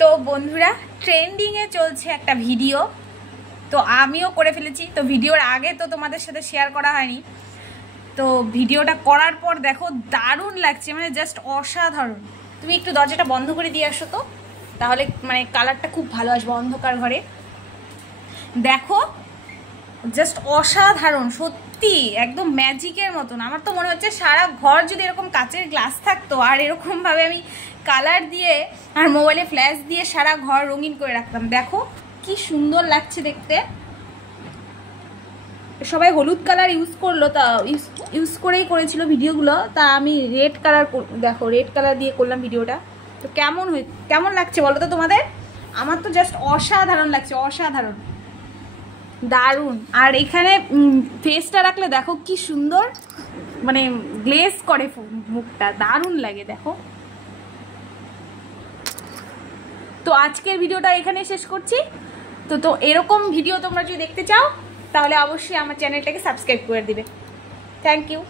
তো বন্ধুরা ট্রেন্ডিংয়ে চলছে একটা ভিডিও, তো আমিও করে ফেলেছি। তো ভিডিওর আগে তো তোমাদের সাথে শেয়ার করা হয়নি, তো ভিডিওটা করার পর দেখো দারুণ লাগছে, মানে জাস্ট অসাধারণ। তুমি একটু দরজাটা বন্ধ করে দিয়ে আসো তো, তাহলে মানে কালারটা খুব ভালো আসবে অন্ধকার ঘরে। দেখো জাস্ট অসাধারণ, সত্যি একদম ম্যাজিকের মতন। আমার তো মনে হচ্ছে সারা ঘর যদি এরকম কাচের গ্লাস থাকতো আর এরকমভাবে আমি কালার দিয়ে আর মোবাইলে ফ্ল্যাশ দিয়ে সারা ঘর রঙিন করে রাখতাম। দেখো কি সুন্দর লাগছে দেখতে। সবাই হলুদ কালার ইউজ করলো, তা ইউজ করেই করেছিল ভিডিওগুলো, তা আমি রেড কালার, দেখো রেড কালার দিয়ে করলাম ভিডিওটা। তো কেমন লাগছে বলো তো তোমাদের? আমার তো জাস্ট অসাধারণ লাগছে, অসাধারণ দারুণ। আর এখানে ফেসটা রাখলে দেখো কি সুন্দর, মানে গ্লেজ করে মুখটা, দারুণ লাগে দেখো। তো আজকের ভিডিওটা এখানে শেষ করছি। তো এরকম ভিডিও তোমরা যদি দেখতে চাও তাহলে অবশ্যই আমার চ্যানেলটাকে সাবস্ক্রাইব করে দিবে। Thank you.